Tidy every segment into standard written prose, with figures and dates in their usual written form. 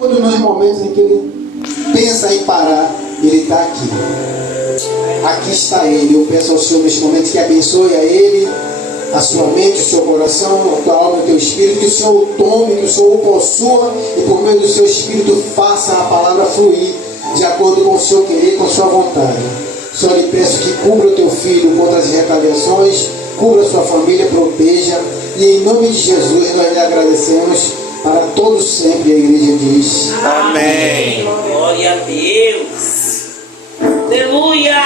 Quando nos momentos em que ele pensa em parar, ele está aqui. Aqui está ele. Eu peço ao Senhor neste momento que abençoe a ele, a sua mente, o seu coração, a tua alma e o teu espírito, que o Senhor o tome, que o Senhor o possua e por meio do seu espírito faça a palavra fluir de acordo com o seu querer, com a sua vontade. Senhor, lhe peço que cubra o teu filho contra as retaliações, cubra a sua família, proteja, e em nome de Jesus nós lhe agradecemos para todos sempre. A igreja diz amém. Glória a Deus. Aleluia.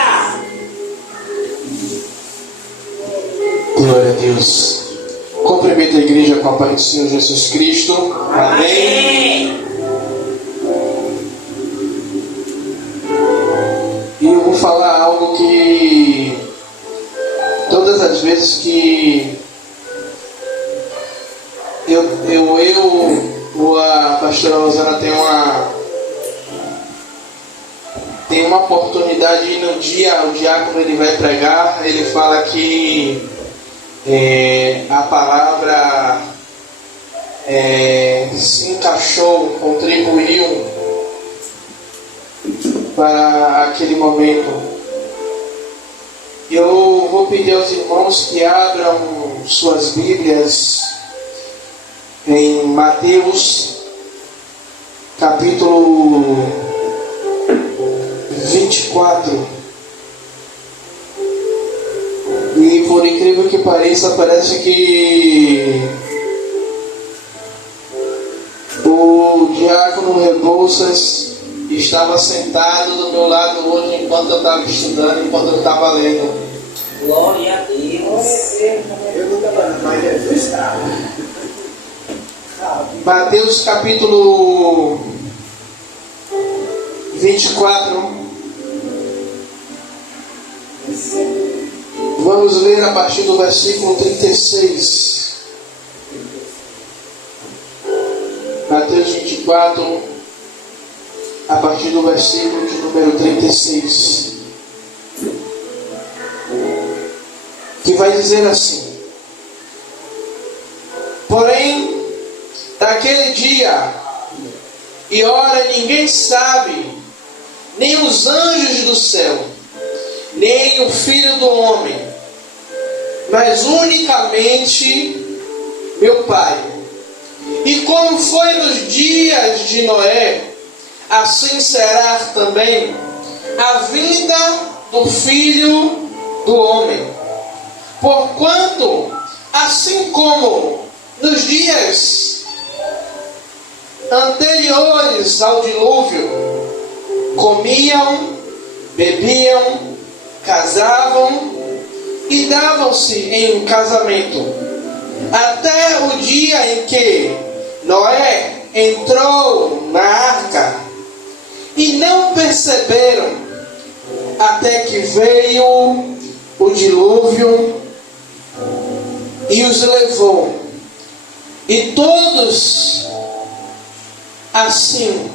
Glória a Deus. Cumprimento a igreja com a paz do Senhor Jesus Cristo. Amém. E eu vou falar algo que todas as vezes que eu ou a pastora Rosana tem uma oportunidade, e no dia o diácono ele vai pregar, ele fala que a palavra se encaixou, contribuiu para aquele momento. Eu vou pedir aos irmãos que abram suas Bíblias em Mateus capítulo 24. E por incrível que pareça, parece que o diácono Rebouças estava sentado do meu lado hoje enquanto eu estava estudando, enquanto eu estava lendo. Glória a Deus. eu não estava, mas Jesus estava. Mateus capítulo 24. Vamos ler a partir do versículo 36. Mateus 24, a partir do versículo de número 36. Que vai dizer assim: porém, daquele dia e hora ninguém sabe, nem os anjos do céu, nem o Filho do Homem, mas unicamente meu Pai. E como foi nos dias de Noé, assim será também a vinda do Filho do Homem. Porquanto, assim como nos dias anteriores ao dilúvio, comiam, bebiam, casavam e davam-se em casamento, até o dia em que Noé entrou na arca, e não perceberam até que veio o dilúvio e os levou. E todos assim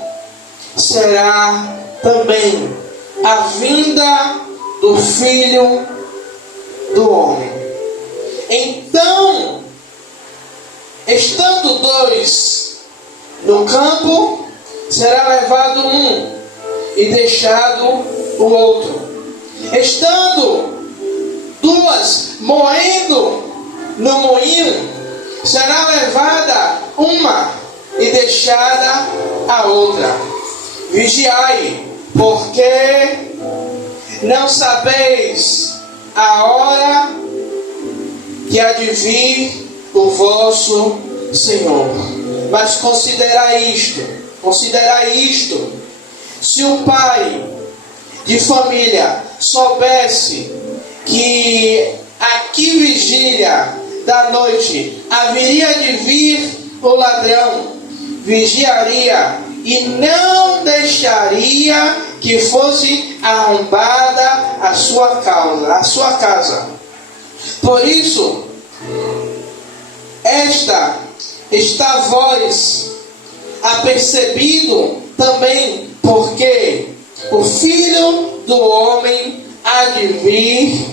será também a vinda do Filho do Homem. Então, estando dois no campo, será levado um e deixado o outro. Estando duas moendo no moinho, será levada uma e deixada a outra. Vigiai, porque não sabeis a hora que há de vir o vosso Senhor. Mas considerai isto: se o pai de família soubesse que aqui vigília da noite haveria de vir o ladrão, vigiaria e não deixaria que fosse arrombada a sua casa. Por isso, está vós apercebido também, porque o Filho do Homem há de vir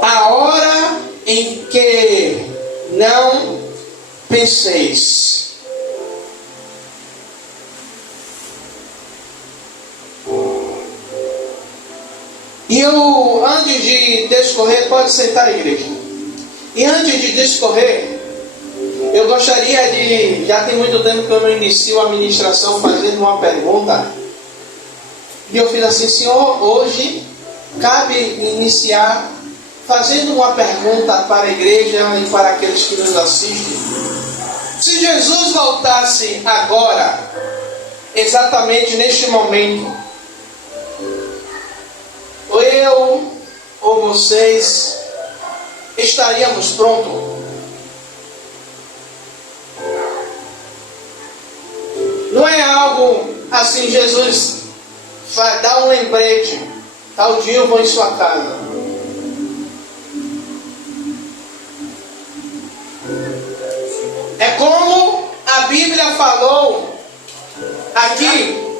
a hora em que não penseis. E eu, antes de discorrer, pode sentar, igreja. E antes de discorrer, eu gostaria de, já tem muito tempo que eu não inicio a ministração fazendo uma pergunta. E eu fiz assim: Senhor, hoje cabe iniciar fazendo uma pergunta para a igreja e para aqueles que nos assistem. Se Jesus voltasse agora, exatamente neste momento, ou eu ou vocês estaríamos prontos? Não é algo assim, Jesus vai dar um lembrete, tal dia eu vou em sua casa. É como a Bíblia falou aqui,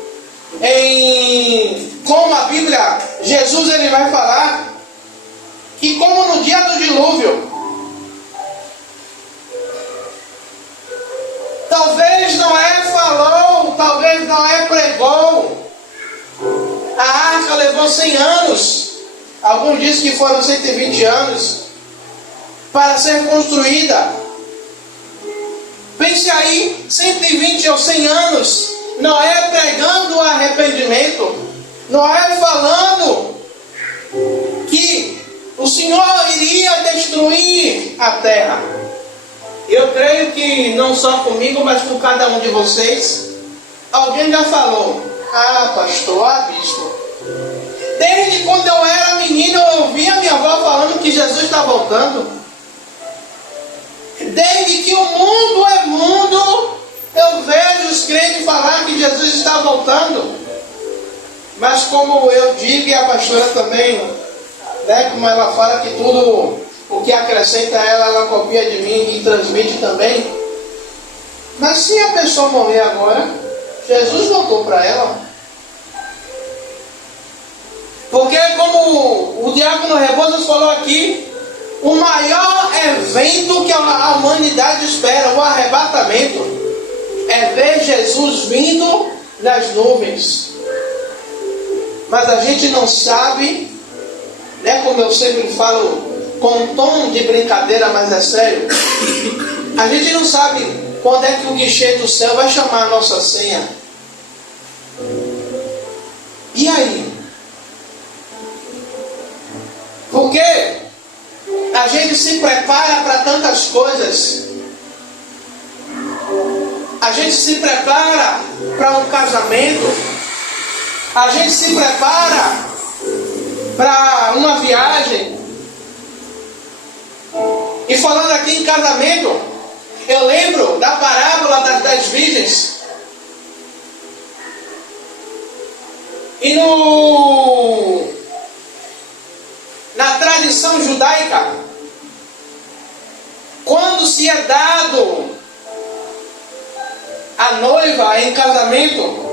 como a Bíblia, Jesus ele vai falar, que como no dia do dilúvio, talvez Noé falou, talvez Noé pregou, a arca levou 100 anos, alguns dizem que foram 120 anos, para ser construída. Pense aí, 120 ou 100 anos, Noé pregando o arrependimento, Noé falando que o Senhor iria destruir a terra. Eu creio que não só comigo, mas com cada um de vocês, alguém já falou: ah, pastor, bispo, desde quando eu era menino eu ouvia minha avó falando que Jesus está voltando. Desde que o mundo é mundo, eu vejo os crentes falar que Jesus está voltando. Mas como eu digo, e a pastora também, né, como ela fala que tudo o que acrescenta ela copia de mim e transmite também. Mas se a pessoa morrer agora, Jesus voltou para ela. Porque como o diácono Rebouças falou aqui, o maior evento que a humanidade espera, o arrebatamento, é ver Jesus vindo nas nuvens. Mas a gente não sabe, né, como eu sempre falo, com um tom de brincadeira, mas é sério, a gente não sabe quando é que o guichê do céu vai chamar a nossa senha. E aí? Porque a gente se prepara para tantas coisas. A gente se prepara para um casamento. A gente se prepara para uma viagem. E falando aqui em casamento, eu lembro da parábola das 10 virgens. E na tradição judaica, quando se é dado a noiva em casamento,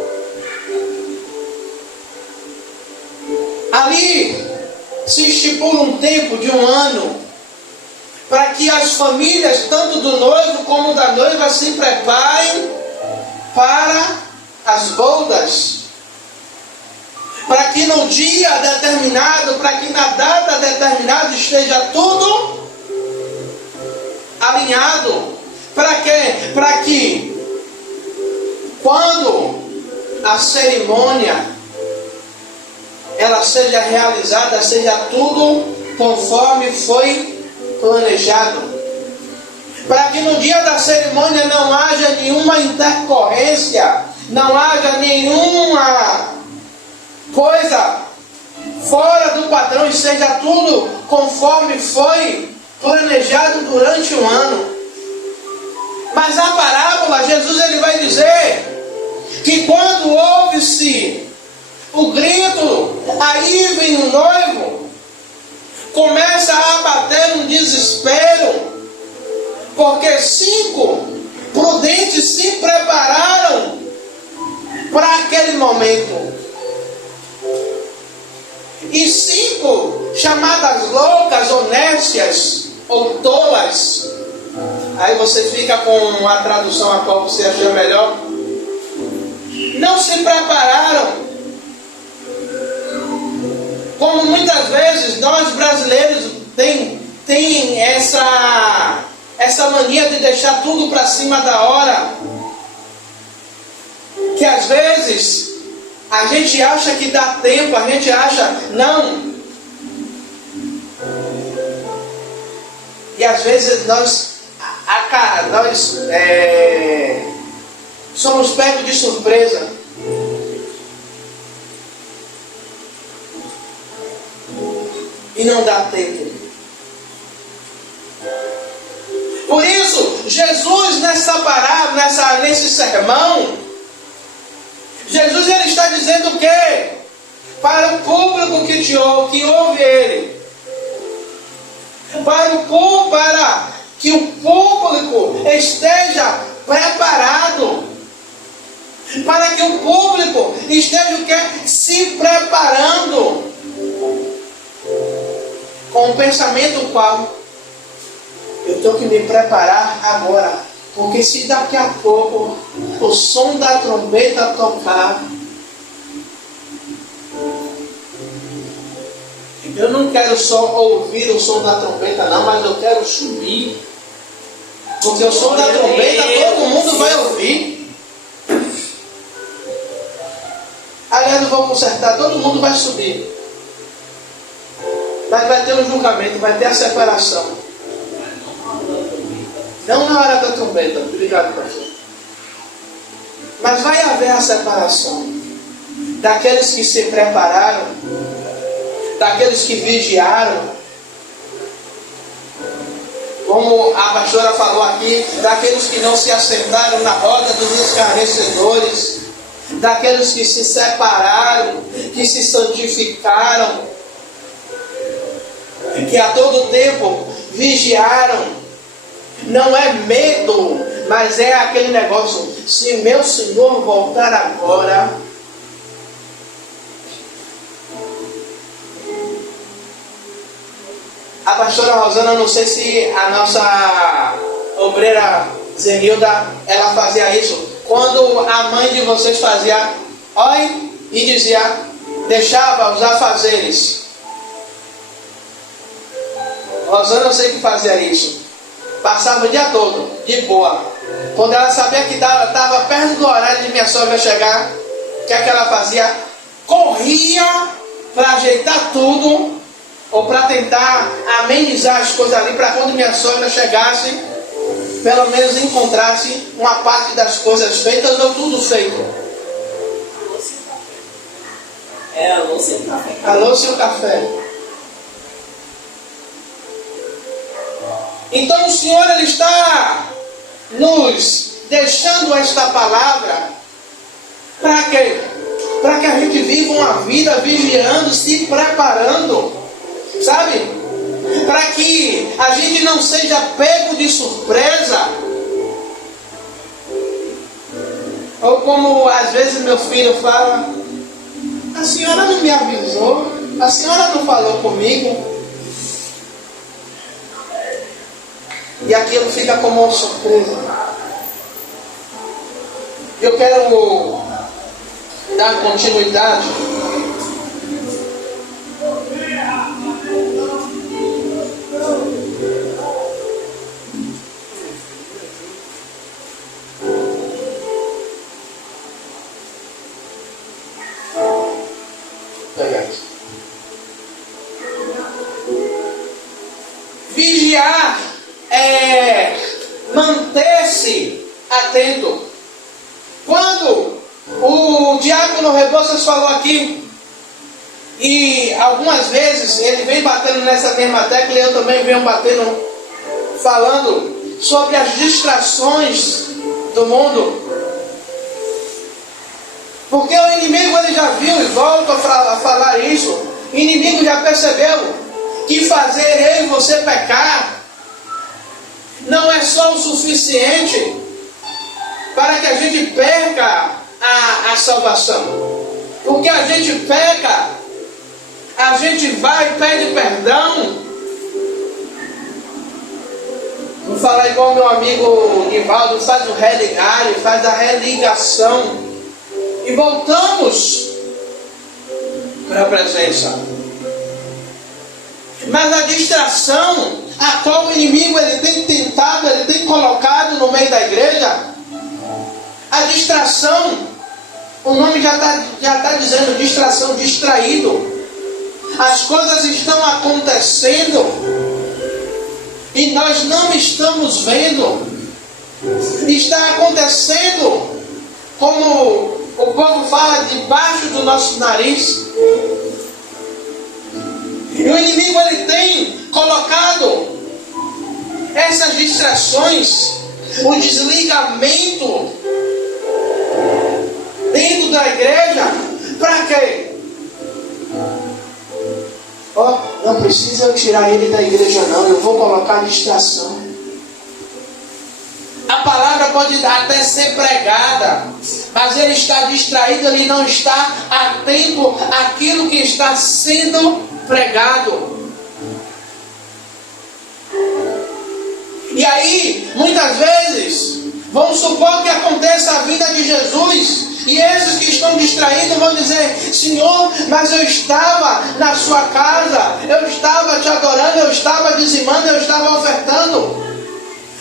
ali se estipula um tempo de 1 ano, para que as famílias, tanto do noivo como da noiva, se preparem para as bodas. Para que no dia determinado, para que na data determinada esteja tudo alinhado. Para quê? Para que quando a cerimônia ela seja realizada, seja tudo conforme foi planejado. Para que no dia da cerimônia não haja nenhuma intercorrência, não haja nenhuma coisa fora do padrão e seja tudo conforme foi planejado durante 1 ano. Mas a parábola, Jesus ele vai dizer que quando ouve-se o grito, aí vem o noivo, começa a bater um desespero, porque 5 prudentes se prepararam para aquele momento. E 5 chamadas loucas, honestas ou tolas. Aí você fica com a tradução a qual você achou melhor. Não se prepararam. Como muitas vezes nós brasileiros tem essa mania de deixar tudo para cima da hora, que às vezes a gente acha que dá tempo, a gente acha, não. E às vezes nós somos pegos de surpresa. E não dá tempo. Por isso, Jesus nessa parábola, nesse sermão, Jesus ele está dizendo o quê? Para o público que ouve ele. Para que o público esteja preparado. Para que o público esteja o quê? Se preparando. Com o pensamento qual eu tenho que me preparar agora, porque se daqui a pouco o som da trombeta tocar, eu não quero só ouvir o som da trombeta não, mas eu quero subir, porque o som da trombeta todo mundo vai ouvir. Aliás, eu vou consertar, todo mundo vai subir. Mas vai ter um julgamento, vai ter a separação. Não na hora da trombeta, obrigado, pastor. Mas vai haver a separação daqueles que se prepararam, daqueles que vigiaram, como a pastora falou aqui, daqueles que não se assentaram na roda dos escarnecedores, daqueles que se separaram, que se santificaram, que a todo tempo vigiaram. Não é medo, mas é aquele negócio: se meu Senhor voltar agora, a pastora Rosana, não sei se a nossa obreira Zenilda, ela fazia isso. Quando a mãe de vocês fazia, oi, e dizia, deixava os afazeres. Rosana, eu sei que fazia isso. Passava o dia todo, de boa. Quando ela sabia que estava perto do horário de minha sogra chegar, o que é que ela fazia? Corria para ajeitar tudo, ou para tentar amenizar as coisas ali, para quando minha sogra chegasse, pelo menos encontrasse uma parte das coisas feitas ou tudo feito. Alô, seu café. Alô, seu café. Então o Senhor ele está nos deixando esta palavra para quê? Para que a gente viva uma vida vigiando, se preparando, sabe? Para que a gente não seja pego de surpresa. Ou como às vezes meu filho fala, a senhora não me avisou, a senhora não falou comigo. E aquilo fica como uma surpresa. Eu quero dar continuidade. Vigiar é manter-se atento. Quando o diácono Rebouças falou aqui, e algumas vezes ele vem batendo nessa mesma tecla, e eu também venho batendo, falando sobre as distrações do mundo. Porque o inimigo ele já viu, e volta a falar isso, o inimigo já percebeu que fazer eu e você pecar não é só o suficiente para que a gente perca a salvação. Porque a gente peca, a gente vai e pede perdão. Vou falar igual meu amigo Nivaldo, faz o religar, faz a religação. E voltamos para a presença. Mas a distração a qual o inimigo ele tem tentado, ele tem colocado no meio da igreja, a distração, o nome já está dizendo, distração, distraído. As coisas estão acontecendo e nós não estamos vendo. Está acontecendo, como o povo fala, debaixo do nosso nariz. E o inimigo ele tem colocado essas distrações, o desligamento dentro da igreja, para quê? Não precisa eu tirar ele da igreja não, eu vou colocar distração. A palavra pode até ser pregada, mas ele está distraído, ele não está atento àquilo que está sendo pregado. E aí, muitas vezes, vamos supor que aconteça a vida de Jesus, e esses que estão distraídos vão dizer: Senhor, mas eu estava na sua casa, eu estava te adorando, eu estava dizimando, eu estava ofertando.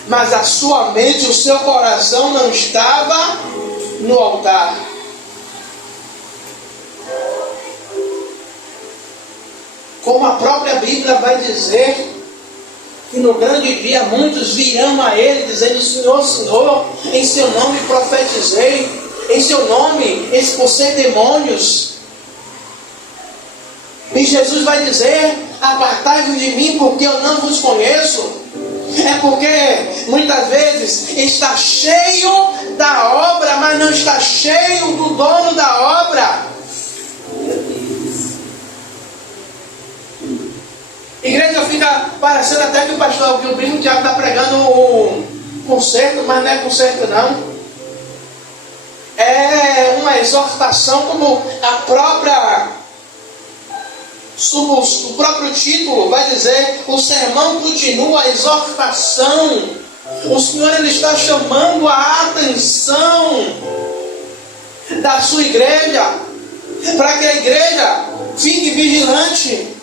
Mas a sua mente, o seu coração não estava no altar. Como a própria Bíblia vai dizer, que no grande dia muitos virão a Ele dizendo: Senhor, Senhor, em seu nome profetizei, em seu nome expulsei demônios. E Jesus vai dizer: apartai-vos de mim, porque eu não vos conheço. É porque muitas vezes está cheio da obra, mas não está cheio do dono da obra. A igreja fica parecendo até que o pastor, que o primo Tiago está pregando um concerto, mas não é concerto não. É uma exortação, como o próprio título vai dizer, o sermão continua a exortação. O Senhor ele está chamando a atenção da sua igreja, para que a igreja fique vigilante.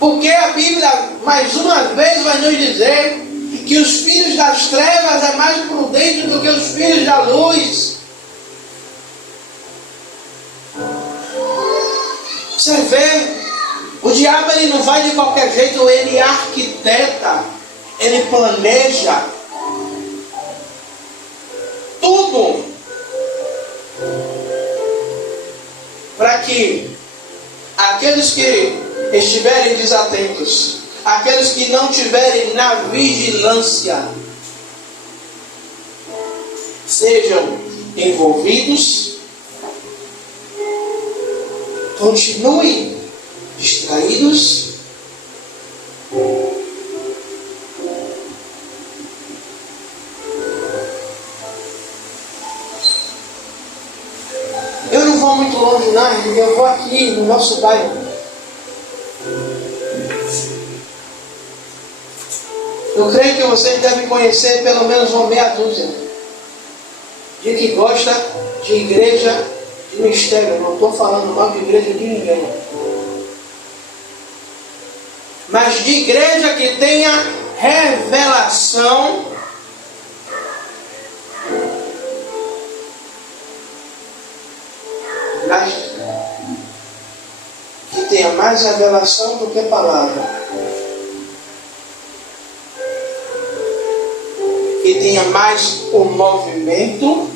Porque a Bíblia, mais uma vez, vai nos dizer que os filhos das trevas é mais prudente do que os filhos da luz. Você vê, o diabo ele não vai de qualquer jeito, ele arquiteta, ele planeja tudo para que aqueles que estiverem desatentos, aqueles que não tiverem na vigilância, sejam envolvidos, continuem distraídos, eu não vou muito longe não, eu vou aqui no nosso bairro. Eu creio que vocês devem conhecer pelo menos uma meia dúzia de que gosta de igreja de mistério. Eu não estou falando mal de igreja de ninguém, mas de igreja que tenha revelação que tenha mais revelação do que palavra, que tenha mais o movimento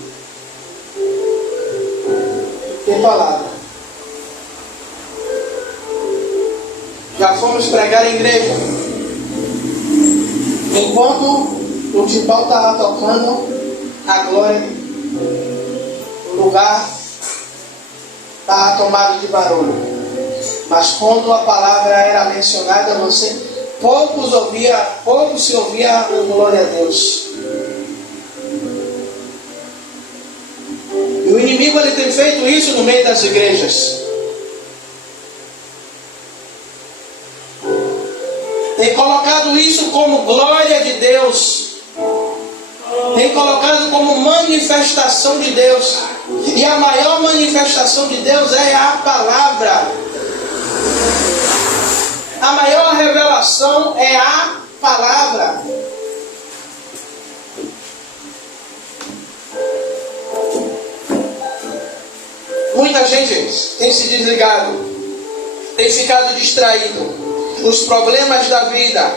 do que palavra. Já fomos pregar em igreja. Enquanto o timbal estava tocando, a glória, o lugar estava tomado de barulho. Mas quando a palavra era mencionada, pouco se ouvia o glória a Deus. E o inimigo ele tem feito isso no meio das igrejas. Tem colocado isso como glória de Deus. Tem colocado como manifestação de Deus. E a maior manifestação de Deus é a palavra. A maior revelação é a palavra. Muita gente tem se desligado, tem ficado distraído. Os problemas da vida.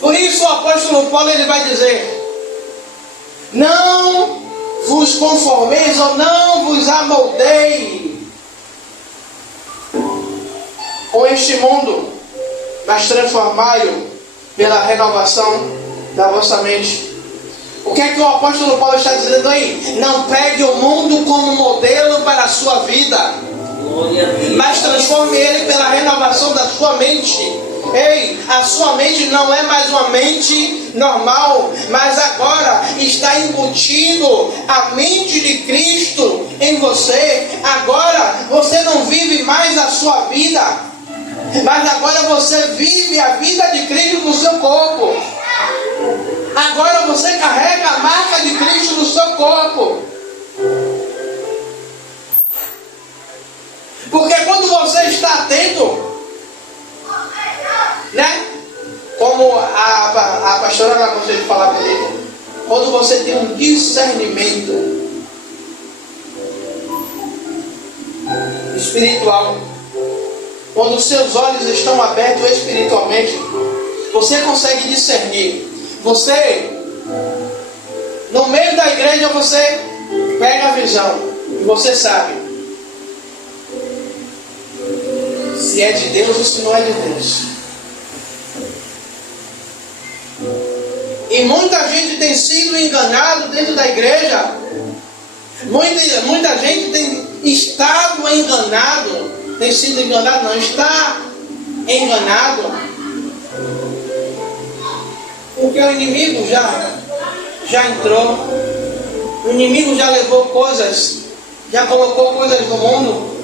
Por isso o apóstolo Paulo ele vai dizer: não vos conformeis ou não vos amoldeis com este mundo, mas transformai-o pela renovação da vossa mente. O que é que o apóstolo Paulo está dizendo aí? Não pegue o mundo como modelo para a sua vida, mas transforme ele pela renovação da sua mente. Ei, a sua mente não é mais uma mente normal, mas agora está embutido a mente de Cristo em você. Agora você não vive mais a sua vida, mas agora você vive a vida de Cristo no seu corpo. Agora você carrega a marca de Cristo no seu corpo. Porque quando você está atento, né? Como a pastora ela gosta de falar comigo, quando você tem um discernimento espiritual, quando os seus olhos estão abertos espiritualmente, você consegue discernir. Você, no meio da igreja, você pega a visão e você sabe se é de Deus ou se não é de Deus. E muita gente tem sido enganado dentro da igreja. Muita gente tem estado enganado. Tem sido enganado, não, está enganado. Porque o inimigo já entrou. O inimigo já levou coisas, já colocou coisas no mundo.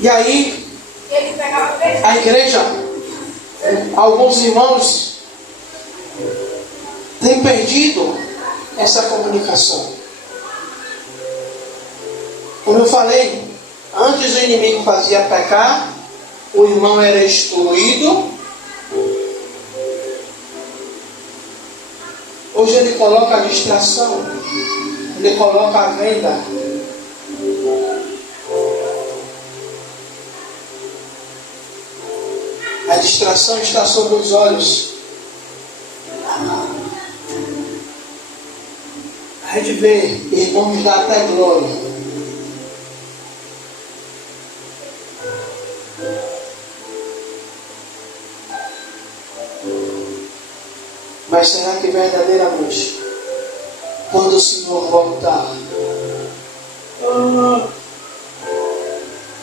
E aí, a igreja, alguns irmãos têm perdido essa comunicação. Como eu falei, antes o inimigo fazia pecar, o irmão era excluído. Hoje ele coloca a distração, ele coloca a venda. A distração está sobre os olhos. A gente vê irmãos dar até glória. Mas será que verdadeiramente, quando o Senhor voltar,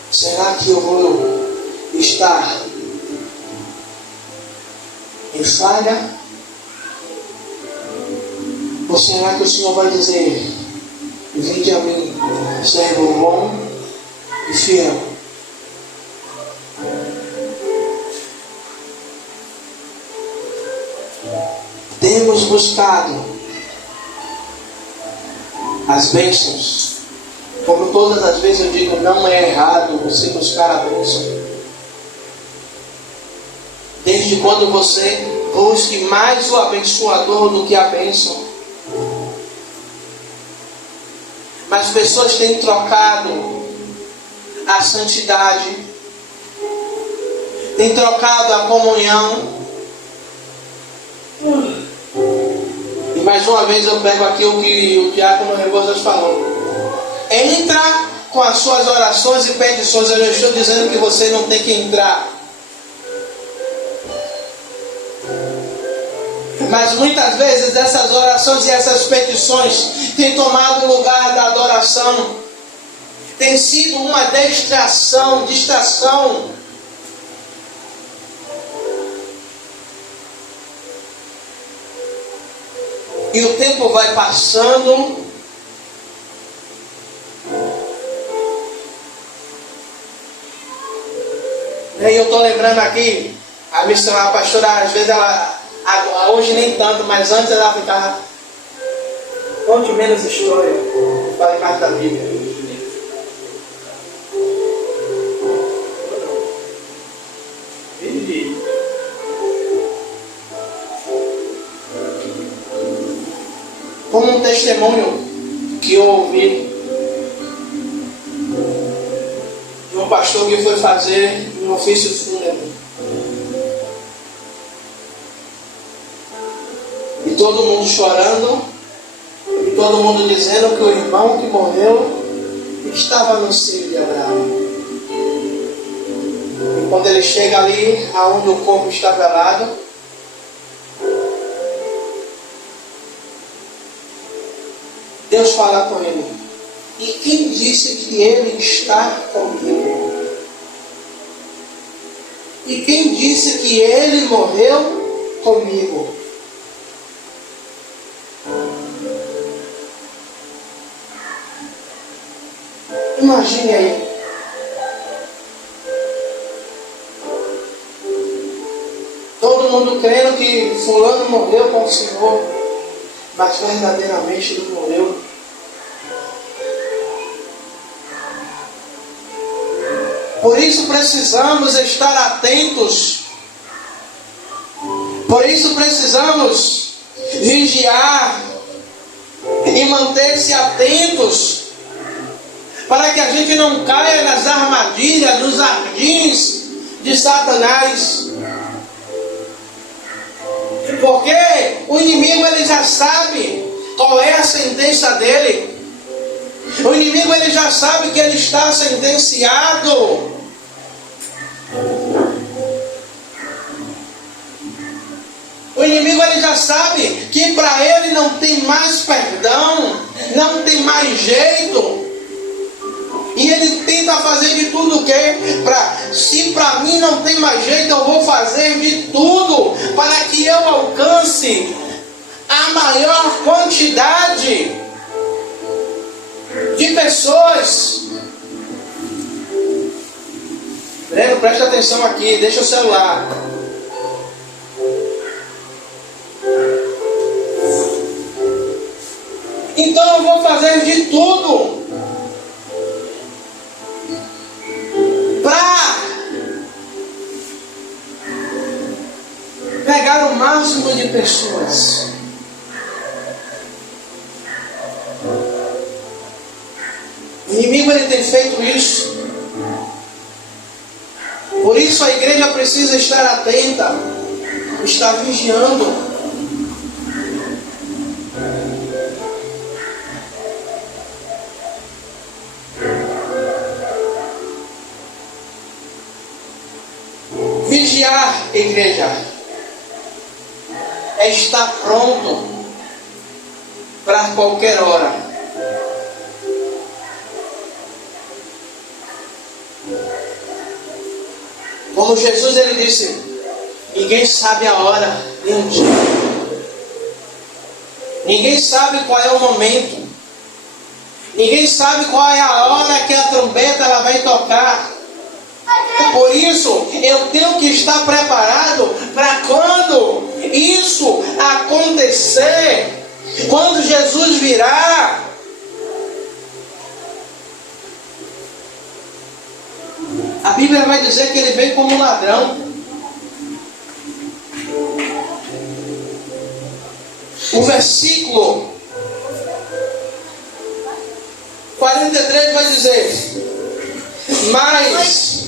será que eu vou estar em falha? Ou será que o Senhor vai dizer: vinde a mim, servo bom e fiel? Temos buscado as bênçãos. Como todas as vezes eu digo, não é errado você buscar a bênção. Desde quando você busque mais o abençoador do que a bênção. Mas pessoas têm trocado a santidade, têm trocado a comunhão. E mais uma vez eu pego aqui o que o diácono Rebosas falou. Entra com as suas orações e petições. Eu não estou dizendo que você não tem que entrar. Mas muitas vezes essas orações e essas petições têm tomado o lugar da adoração. Tem sido uma distração. E o tempo vai passando. E aí eu estou lembrando aqui, a pastora, às vezes ela, hoje nem tanto, mas antes ela ficava: conte menos história, fale mais da Bíblia. como um testemunho que eu ouvi de um pastor que foi fazer um ofício fúnebre. E todo mundo chorando, e todo mundo dizendo que o irmão que morreu estava no seio de Abraão. E quando ele chega ali, aonde o corpo está velado, Deus fala com ele: e quem disse que ele está comigo? E quem disse que ele morreu comigo? Imagine aí. Todo mundo crendo que fulano morreu com o Senhor, mas verdadeiramente não morreu. Por isso precisamos estar atentos. Por isso precisamos vigiar e manter-se atentos, para que a gente não caia nas armadilhas, nos ardins de Satanás. Porque o inimigo ele já sabe qual é a sentença dele. O inimigo ele já sabe que ele está sentenciado. O inimigo ele já sabe que para ele não tem mais perdão, não tem mais jeito. E ele tenta fazer de tudo o que? Se para mim não tem mais jeito, eu vou fazer de tudo para que eu alcance a maior quantidade de pessoas. Breno, presta atenção aqui, deixa o celular. Então eu vou fazer de tudo para pegar o máximo de pessoas. O inimigo ele tem feito isso. Por isso a igreja precisa estar atenta, estar vigiando. Vigiar, igreja, é estar pronto para qualquer hora. Como Jesus ele disse, ninguém sabe a hora nem o dia. Ninguém sabe qual é o momento. Ninguém sabe qual é a hora que a trombeta ela vai tocar. Por isso, eu tenho que estar preparado para quando isso acontecer, quando Jesus virá. A Bíblia vai dizer que ele vem como um ladrão. O versículo 43 vai dizer: mas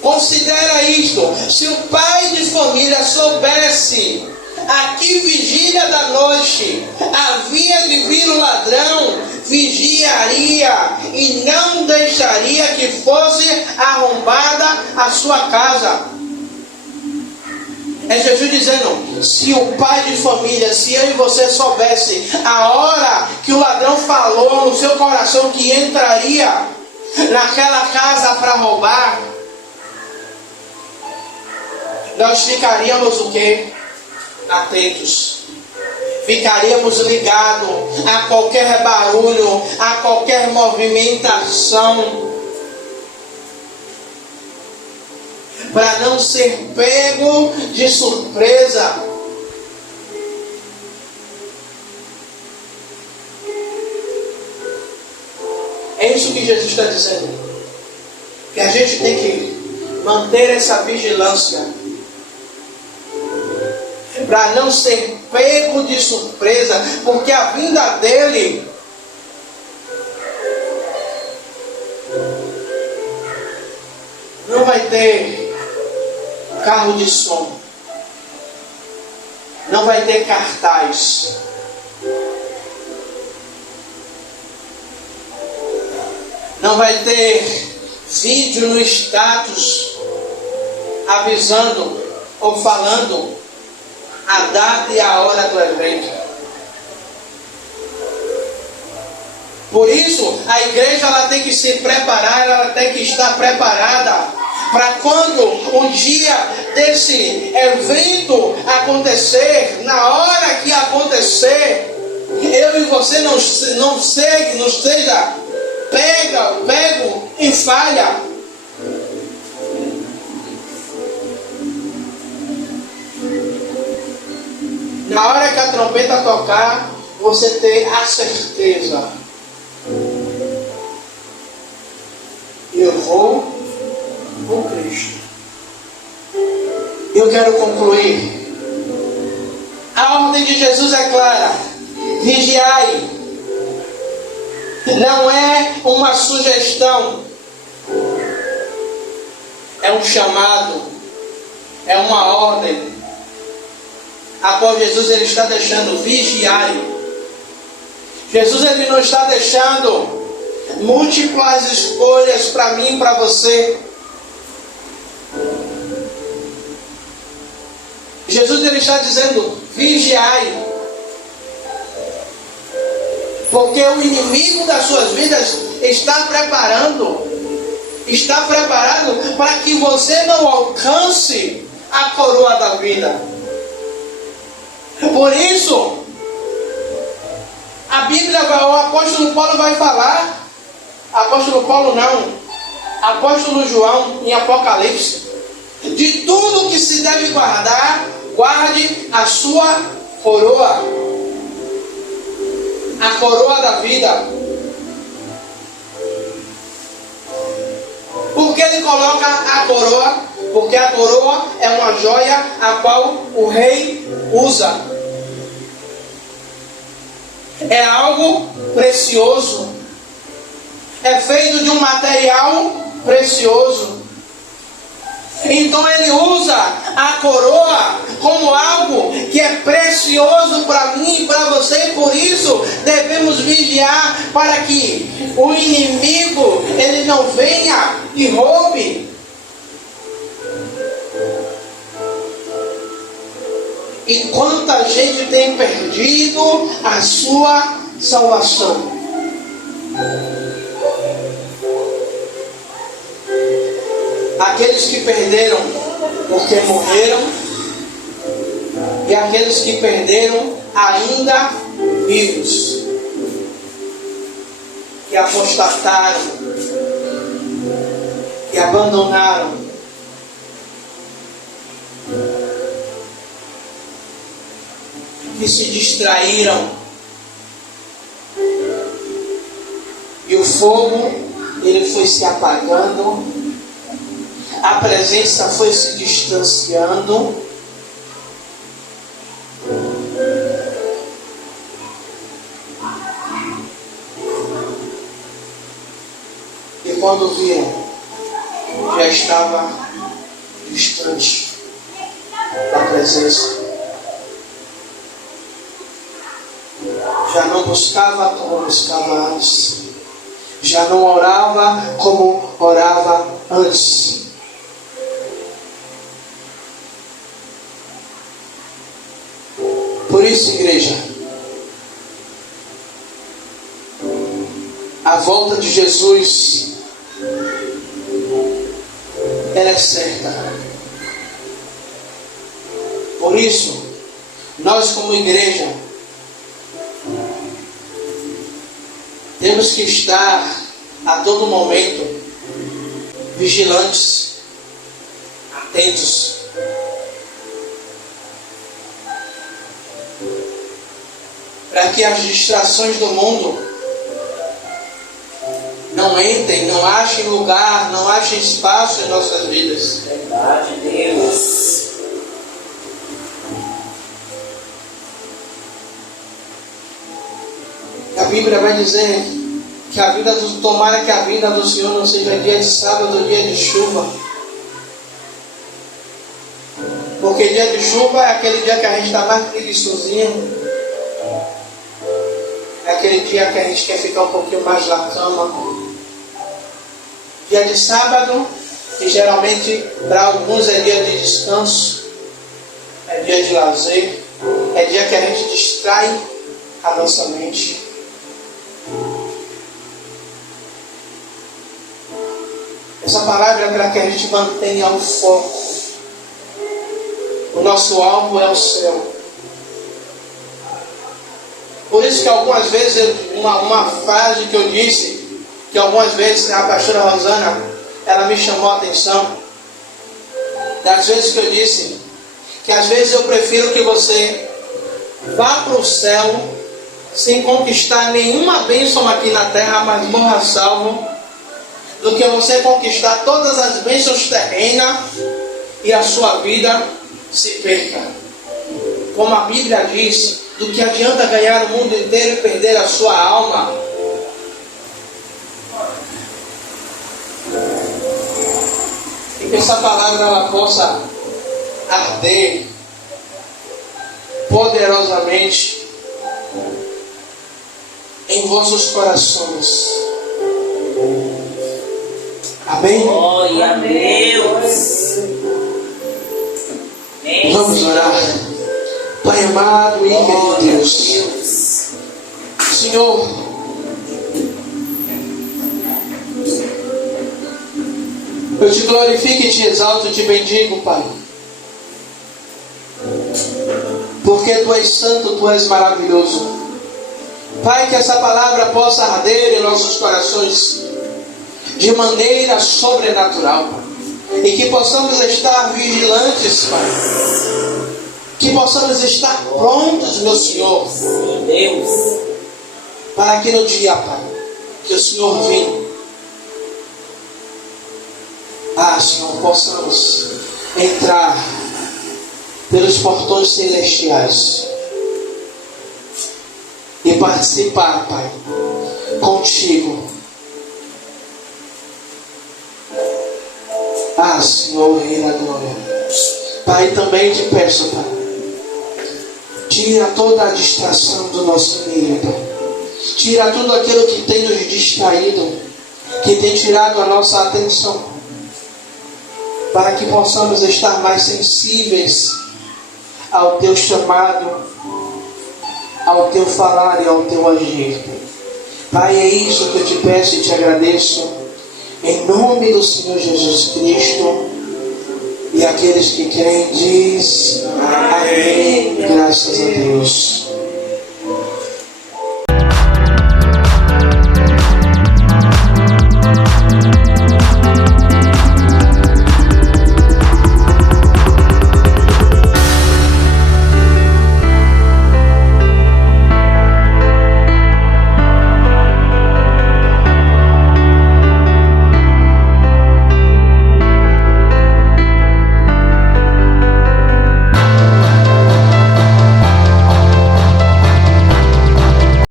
considera isto, se o pai de família soubesse a que vigília da noite havia de vir o ladrão, vigiaria e não deixaria que fosse arrombada a sua casa. É Jesus dizendo: se o pai de família, se eu e você soubesse a hora que o ladrão falou no seu coração que entraria naquela casa para roubar, nós ficaríamos o quê? Atentos. Ficaríamos ligados a qualquer barulho, a qualquer movimentação, para não ser pego de surpresa. É isso que Jesus está dizendo. Que a gente tem que manter essa vigilância, para não ser pego de surpresa, porque a vinda dele não vai ter carro de som, não vai ter cartaz, não vai ter vídeo no status avisando ou falando a data e a hora do evento. Por isso, a igreja ela tem que se preparar, ela tem que estar preparada para quando o dia desse evento acontecer, na hora que acontecer, eu e você não seja pego em falha. Na hora que a trombeta tocar, você tem a certeza: eu vou com Cristo. Eu quero concluir. A ordem de Jesus é clara: vigiai. Não é uma sugestão, é um chamado, é uma ordem, a qual Jesus ele está deixando vigiai. Jesus ele não está deixando múltiplas escolhas para mim e para você. Jesus ele está dizendo vigiai. Porque o inimigo das suas vidas está preparado para que você não alcance a coroa da vida. Por isso, a Bíblia, o apóstolo Paulo vai falar, apóstolo Paulo não, apóstolo João em Apocalipse, de tudo que se deve guardar, guarde a sua coroa. A coroa da vida. Por que ele coloca a coroa? Porque a coroa é uma joia a qual o rei usa. É algo precioso. É feito de um material precioso. Então ele usa a coroa como algo que é precioso para mim e para você. E por isso devemos vigiar para que o inimigo ele não venha e roube. E quanta gente tem perdido a sua salvação. Aqueles que perderam porque morreram, e aqueles que perderam ainda vivos, que apostataram, que abandonaram, que se distraíram, e o fogo ele foi se apagando, a presença foi se distanciando. E quando viram, já estava distante da presença. Já não buscava como buscava antes. Já não orava como orava antes. Por isso, igreja, a volta de Jesus, ela é certa. Por isso, nós como igreja, temos que estar a todo momento vigilantes, atentos. Para que as distrações do mundo não entrem, não achem lugar, não achem espaço em nossas vidas. Verdade, Deus. Bíblia vai dizer que tomara que a vida do Senhor não seja dia de sábado ou dia de chuva. Porque dia de chuva é aquele dia que a gente está mais preguiçosinho. É aquele dia que a gente quer ficar um pouquinho mais na cama. Dia de sábado, que geralmente para alguns é dia de descanso, é dia de lazer, é dia que a gente distrai a nossa mente. Essa palavra é para que a gente mantenha o foco. O nosso alvo é o céu. Por isso que algumas vezes, uma frase que eu disse, que algumas vezes a pastora Rosana, ela me chamou a atenção. Das vezes que eu disse, que às vezes eu prefiro que você vá para o céu sem conquistar nenhuma bênção aqui na terra, mas morra salvo, do que você conquistar todas as bênçãos terrenas e a sua vida se perca. Como a Bíblia diz, do que adianta ganhar o mundo inteiro e perder a sua alma. E que essa palavra ela possa arder poderosamente em vossos corações. Amém? Glória a Deus. Vamos orar. Pai amado e querido Deus, Senhor, eu te glorifico e te exalto e te bendigo, Pai, porque Tu és santo, Tu és maravilhoso. Pai, que essa palavra possa arder em nossos corações de maneira sobrenatural, Pai, e que possamos estar vigilantes, Pai, que possamos estar prontos, meu Senhor, Sim, Deus. para que no dia, Pai, que o Senhor venha, Senhor, possamos entrar pelos portões celestiais e participar, Pai, contigo. Senhor, Rei da Glória. Pai, também te peço, Pai, tira toda a distração do nosso meio, Pai. Tira tudo aquilo que tem nos distraído, que tem tirado a nossa atenção, para que possamos estar mais sensíveis ao Teu chamado, ao Teu falar e ao Teu agir. Pai, é isso que eu te peço e te agradeço, em nome do Senhor Jesus Cristo. E aqueles que creem diz amém. Graças a Deus.